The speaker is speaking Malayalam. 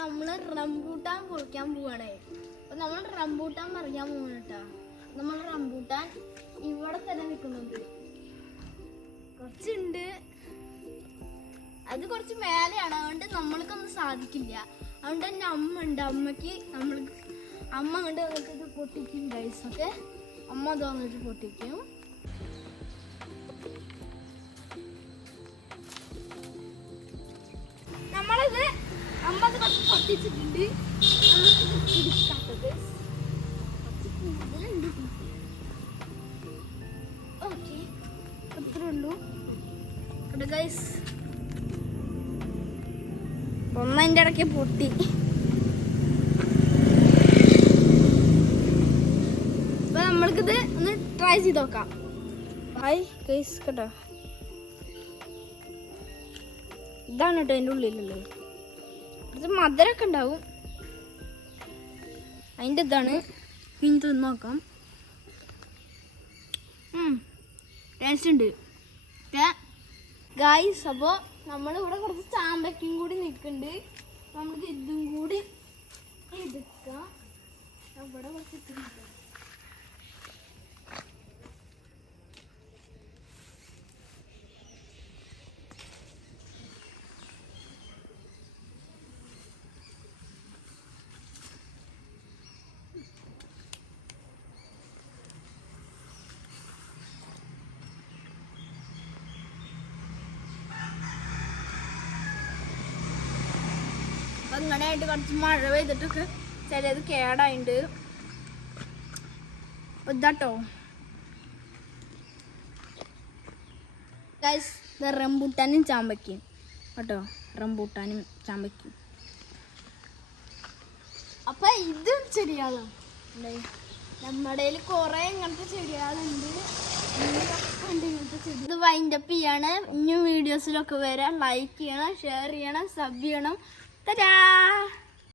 നമ്മള് റംബൂട്ടാൻ പൊളിക്കാൻ പോവാണേ. അപ്പൊ നമ്മൾ റംബൂട്ടാൻ പറിക്കാൻ പോവാണ് കേട്ടാ. നമ്മൾ റംബൂട്ടാൻ ഇവിടെ തന്നെ നിൽക്കുന്നുണ്ട്, കുറച്ചുണ്ട്. അത് കുറച്ച് മേലെയാണ്, അതുകൊണ്ട് നമ്മൾക്കൊന്നും സാധിക്കില്ല. അതുകൊണ്ട് തന്നെ അമ്മ ഉണ്ട്, അമ്മക്ക് നമ്മൾക്ക് അമ്മ കണ്ട് വന്നിട്ട് ഇത് പൊട്ടിക്കും ഗൈസ്. ഒക്കെ അമ്മ അത് വന്നിട്ട് പൊട്ടിക്കും. നമ്മളിത് അമ്മ അത് കുറച്ച് പൊട്ടിച്ചിട്ടുണ്ട്. നമ്മൾക്കിത് പിടിക്കാത്തത് ഓക്കെ, അത്രേ ഉള്ളൂ ഗൈസ്. ഒന്നതിൻ്റെ ഇടയ്ക്ക് പൊട്ടി. അപ്പൊ നമ്മൾക്കിത് ഒന്ന് ട്രൈ ചെയ്ത് നോക്കാം. ഹായ് ഗൈസ്, കേട്ടോ ഇതാണ് കേട്ടോ എൻ്റെ ഉള്ളിലുള്ളത്. കുറച്ച് മധുരമൊക്കെ ഉണ്ടാവും, അതിൻ്റെ ഇതാണ്. പിന്നെ തിന്ന് നോക്കാം. ടേസ്റ്റ് ഉണ്ട് ഗൈസ്. അപ്പോൾ നമ്മളിവിടെ കുറച്ച് ചാമ്പയ്ക്കും കൂടി നിൽക്കുന്നുണ്ട്. നമുക്ക് ഇതും കൂടി എടുക്കാം. ഇവിടെ കുറച്ച് ഇട്ടിട്ടുണ്ട്. അപ്പം ഇങ്ങനെയായിട്ട് കുറച്ച് മഴ പെയ്തിട്ടൊക്കെ ചിലത് കേടായിട്ടുണ്ട്. ഇതാട്ടോ ഗൈസ്, റംബൂട്ടാനും ചാമ്പയ്ക്കും കേട്ടോ, റംബൂട്ടാനും ചാമ്പയ്ക്കും. അപ്പൊ ഇതും ചെടികളും നമ്മുടെ കുറെ ഇങ്ങനത്തെ ചെടികളുണ്ട്. ഇങ്ങനത്തെ ചെടി ഇത് വൈൻഡപ്പ് ചെയ്യാണ്. ഇനി വീഡിയോസിലൊക്കെ വരാം. ലൈക്ക് ചെയ്യണം, ഷെയർ ചെയ്യണം, സബ് ചെയ്യണം. Ta-da!